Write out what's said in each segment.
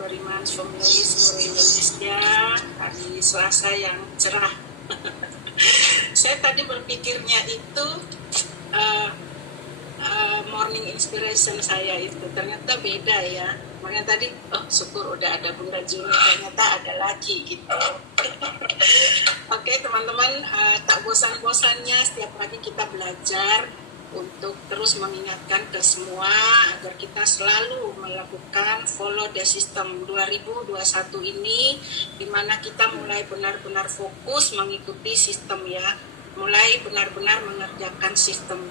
Beriman Family seluruh Indonesia, hari Selasa yang cerah. Saya tadi berpikirnya itu morning inspiration saya itu ternyata beda ya. Makanya tadi, syukur udah ada Bunda Juni, ternyata ada lagi gitu. Oke teman-teman, tak bosan-bosannya setiap pagi kita belajar untuk terus mengingatkan ke semua agar kita selalu melakukan follow the system 2021 ini, di mana kita mulai benar-benar fokus mengikuti sistem ya, mulai benar-benar mengerjakan sistem,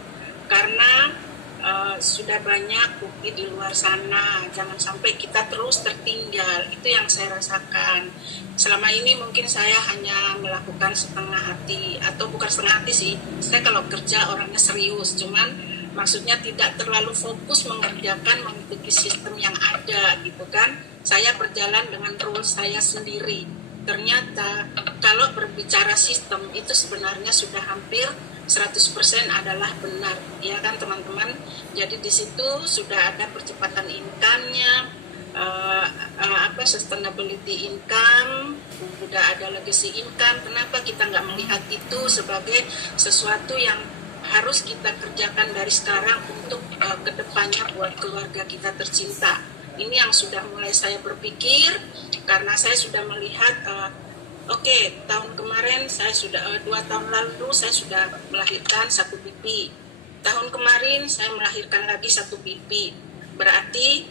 karena sudah banyak bukti di luar sana, jangan sampai kita terus tertinggal. Itu yang saya rasakan selama ini. Mungkin saya hanya melakukan setengah hati, atau bukan setengah hati sih, saya kalau kerja orangnya serius, cuman maksudnya tidak terlalu fokus mengerjakan mengikuti sistem yang ada gitu kan. Saya berjalan dengan rules saya sendiri. Ternyata kalau berbicara sistem itu sebenarnya sudah hampir 100% adalah benar, ya kan teman-teman. Jadi di situ sudah ada percepatan income-nya, sustainability income, sudah ada legacy income. Kenapa kita nggak melihat itu sebagai sesuatu yang harus kita kerjakan dari sekarang untuk kedepannya buat keluarga kita tercinta? Ini yang sudah mulai saya berpikir, karena saya sudah melihat tahun kemarin saya sudah 2 tahun lalu saya sudah melahirkan 1 pipi. Tahun kemarin saya melahirkan lagi 1 pipi. Berarti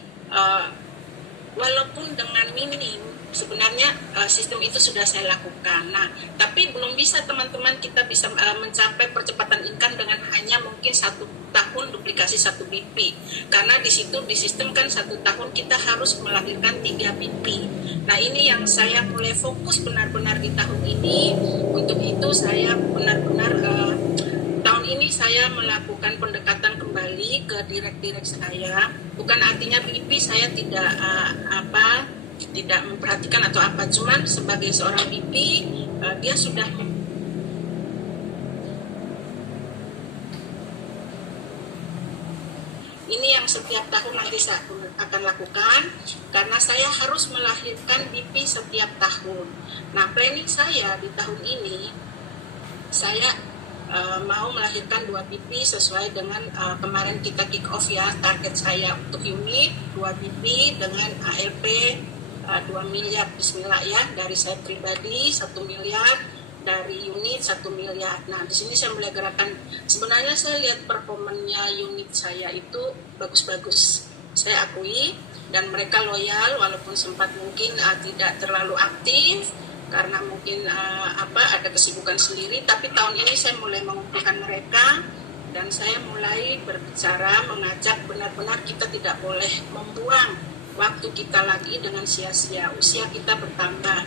walaupun dengan minim, sebenarnya sistem itu sudah saya lakukan. Nah, tapi belum bisa teman-teman kita bisa mencapai percepatan income dengan hanya mungkin 1 tahun duplikasi 1 pipi. Karena di situ di sistem kan 1 tahun kita harus melahirkan 3 pipi. Nah, ini yang saya mulai fokus benar-benar di tahun ini. Untuk itu saya benar-benar tahun ini saya melakukan pendekatan kembali ke direct saya. Bukan artinya pipi saya tidak tidak memperhatikan atau apa, cuman sebagai seorang pipi dia sudah ini yang setiap tahun nanti saya akan lakukan, karena saya harus melahirkan pipi setiap tahun. Nah, planning saya di tahun ini saya mau melahirkan 2 pipi sesuai dengan kemarin kita kick off ya. Target saya untuk unit 2 pipi dengan ALP 2 miliar, bismillah ya, dari saya pribadi 1 miliar, dari unit 1 miliar. Nah, di sini saya mulai gerakan. Sebenarnya saya lihat performanya unit saya itu bagus-bagus, saya akui, dan mereka loyal walaupun sempat mungkin tidak terlalu aktif karena mungkin ada kesibukan sendiri. Tapi tahun ini saya mulai mengumpulkan mereka dan saya mulai berbicara, mengajak benar-benar kita tidak boleh membuang waktu kita lagi dengan sia-sia. Usia kita bertambah,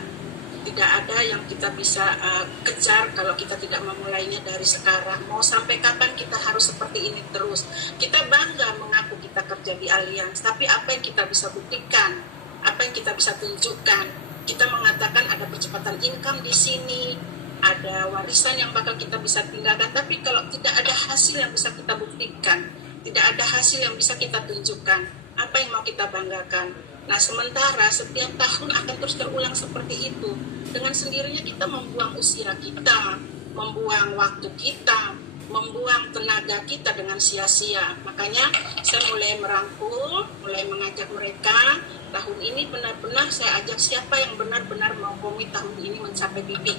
tidak ada yang kita bisa kejar kalau kita tidak memulainya dari sekarang. Mau sampai kapan kita harus seperti ini terus? Kita bangga mengaku kita kerja di Allianz, tapi apa yang kita bisa buktikan? Apa yang kita bisa tunjukkan? Kita mengatakan ada percepatan income di sini, ada warisan yang bakal kita bisa tinggalkan, tapi kalau tidak ada hasil yang bisa kita buktikan, tidak ada hasil yang bisa kita tunjukkan, apa yang mau kita banggakan? Nah, sementara setiap tahun akan terus terulang seperti itu. Dengan sendirinya kita membuang usia kita, membuang waktu kita, membuang tenaga kita dengan sia-sia. Makanya saya mulai merangkul, mulai mengajak mereka. Tahun ini benar-benar saya ajak siapa yang benar-benar mau komit tahun ini mencapai pipi.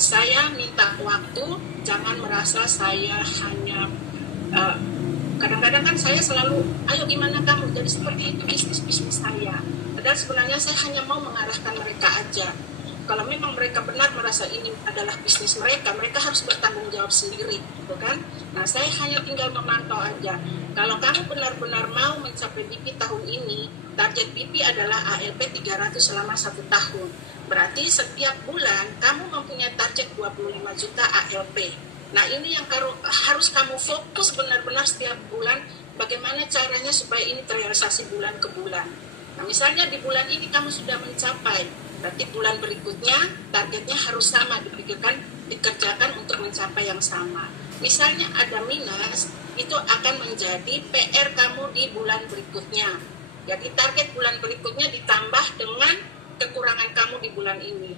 Saya minta waktu, jangan merasa saya hanya kadang-kadang kan saya selalu, ayo gimana kamu, jadi seperti itu bisnis saya. Padahal sebenarnya saya hanya mau mengarahkan mereka aja. Kalau memang mereka benar merasa ini adalah bisnis mereka, mereka harus bertanggung jawab sendiri, gitu kan? Nah, saya hanya tinggal memantau aja. Kalau kamu benar-benar mau mencapai BP tahun ini, target BP adalah ALP 300 selama 1 tahun. Berarti setiap bulan kamu mempunyai target 25 juta ALP. Nah, ini yang harus kamu fokus benar-benar setiap bulan, bagaimana caranya supaya ini terrealisasi bulan ke bulan. Nah, misalnya di bulan ini kamu sudah mencapai, berarti bulan berikutnya targetnya harus sama, dikerjakan untuk mencapai yang sama. Misalnya ada minus, itu akan menjadi PR kamu di bulan berikutnya. Jadi target bulan berikutnya ditambah dengan kekurangan kamu di bulan ini.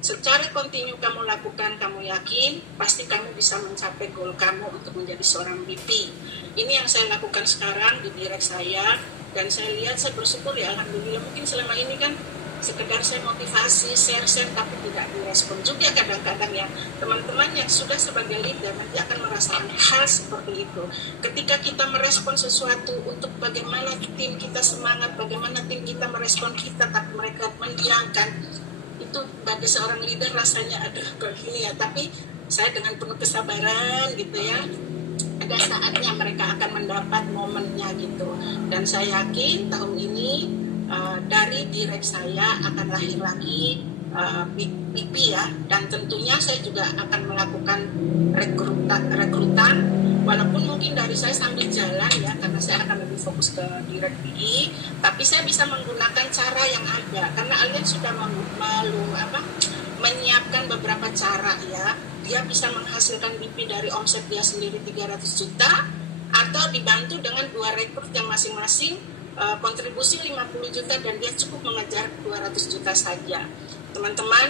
Secara kontinu kamu lakukan, kamu yakin pasti kamu bisa mencapai goal kamu untuk menjadi seorang BP. Ini yang saya lakukan sekarang di direct saya, dan saya lihat, saya bersyukur ya, alhamdulillah. Mungkin selama ini kan sekedar saya motivasi, share tapi tidak direspon juga kadang-kadang ya. Teman-teman yang sudah sebagai leader nanti akan merasakan hal seperti itu. Ketika kita merespon sesuatu untuk bagaimana tim kita semangat, bagaimana tim kita merespon kita, tapi mereka mendiamkan, itu bagi seorang leader rasanya aduh kok gini ya. Tapi saya dengan penuh kesabaran gitu ya, ada saatnya mereka akan mendapat momennya gitu. Dan saya yakin tahun ini dari direct saya akan lahir lagi BP ya, dan tentunya saya juga akan melakukan rekrutan walaupun mungkin dari saya sambil jalan ya, karena saya akan lebih fokus ke direct BI, tapi saya bisa menggunakan cara yang ada karena Allian sudah menyiapkan beberapa cara ya. Dia bisa menghasilkan BP dari omset dia sendiri 300 juta atau dibantu dengan 2 rekrut yang masing-masing kontribusi 50 juta dan dia cukup mengejar 200 juta saja. Teman-teman,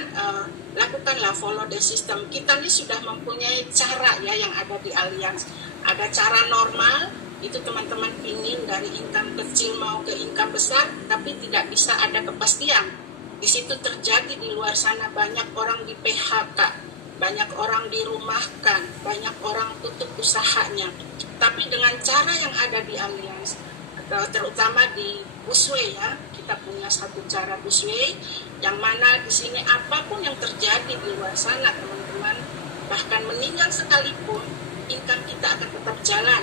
lakukanlah follow the system. Kita ini sudah mempunyai cara ya yang ada di Allianz. Ada cara normal, itu teman-teman ingin dari income kecil mau ke income besar, tapi tidak bisa ada kepastian. Di situ terjadi di luar sana banyak orang di PHK, banyak orang dirumahkan, banyak orang tutup usahanya. Tapi dengan cara yang ada di Allianz, terutama di busway ya, kita punya satu cara busway yang mana di sini apapun yang terjadi di luar sana teman-teman, bahkan meninggal sekalipun, income kita akan tetap jalan,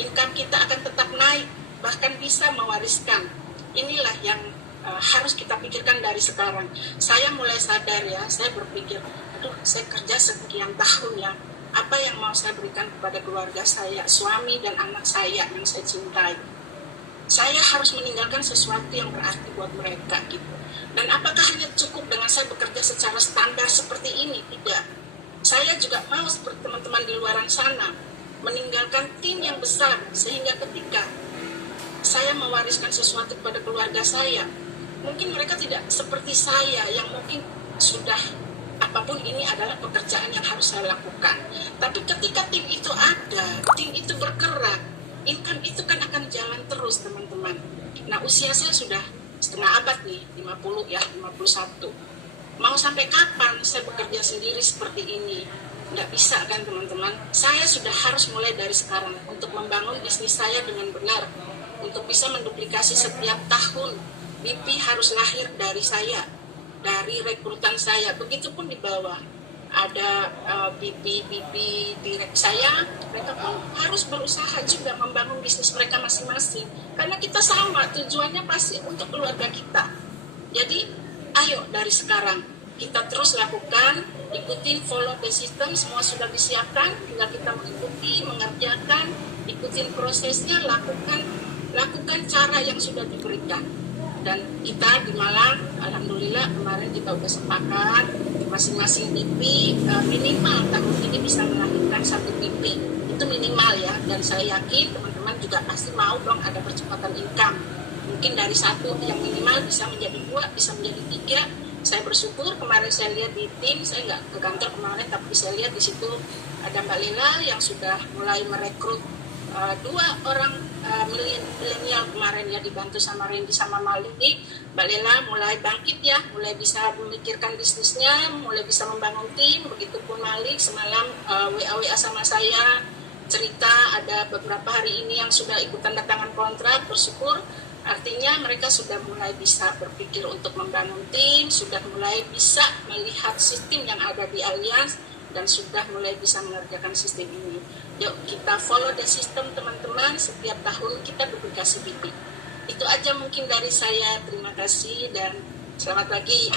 income kita akan tetap naik, bahkan bisa mewariskan. Inilah yang harus kita pikirkan dari sekarang. Saya mulai sadar ya, saya berpikir, aduh saya kerja sekian tahun ya, apa yang mau saya berikan kepada keluarga saya, suami dan anak saya yang saya cintai. Saya harus meninggalkan sesuatu yang berarti buat mereka gitu. Dan apakah hanya cukup dengan saya bekerja secara standar seperti ini? Tidak. Saya juga mau seperti teman-teman di luar sana, meninggalkan tim yang besar, sehingga ketika saya mewariskan sesuatu kepada keluarga saya, mungkin mereka tidak seperti saya yang mungkin sudah apapun ini adalah pekerjaan yang harus saya lakukan. Tapi ketika tim itu ada, tim itu bergerak, income itu kan akan jalan terus teman-teman. Nah usia saya sudah setengah abad nih, 50 ya, 51. Mau sampai kapan saya bekerja sendiri seperti ini? Nggak bisa kan teman-teman. Saya sudah harus mulai dari sekarang untuk membangun bisnis saya dengan benar, untuk bisa menduplikasi setiap tahun. BP harus lahir dari saya, dari rekrutan saya. Begitupun di bawah ada BP direct saya, mereka pun harus berusaha juga membangun bisnis mereka masing-masing, karena kita sama, tujuannya pasti untuk keluarga kita. Jadi ayo dari sekarang kita terus lakukan, ikutin follow the system, semua sudah disiapkan, tinggal kita mengikuti, mengerjakan, ikutin prosesnya, lakukan cara yang sudah diberikan. Dan kita di Malang, alhamdulillah kemarin kita udah sepakat masing-masing BP minimal tahun ini bisa melahirkan 1 BP, itu minimal ya. Dan saya yakin teman-teman juga pasti mau dong ada percepatan income, mungkin dari 1 yang minimal bisa menjadi 2, bisa menjadi 3. Saya bersyukur kemarin saya lihat di tim, saya nggak ke kantor kemarin, tapi saya lihat di situ ada Mbak Lila yang sudah mulai merekrut 2 orang milenial kemarin ya, dibantu sama Randy sama Malik. Mbak Lela mulai bangkit ya, mulai bisa memikirkan bisnisnya, mulai bisa membangun tim. Begitupun Malik semalam WA sama saya cerita ada beberapa hari ini yang sudah ikut tanda tangan kontrak, bersyukur. Artinya mereka sudah mulai bisa berpikir untuk membangun tim, sudah mulai bisa melihat sistem yang ada di Allianz, dan sudah mulai bisa mengerjakan sistem ini. Yuk kita follow the system teman-teman, setiap tahun kita duplikasi BP. Itu aja mungkin dari saya, terima kasih dan selamat pagi.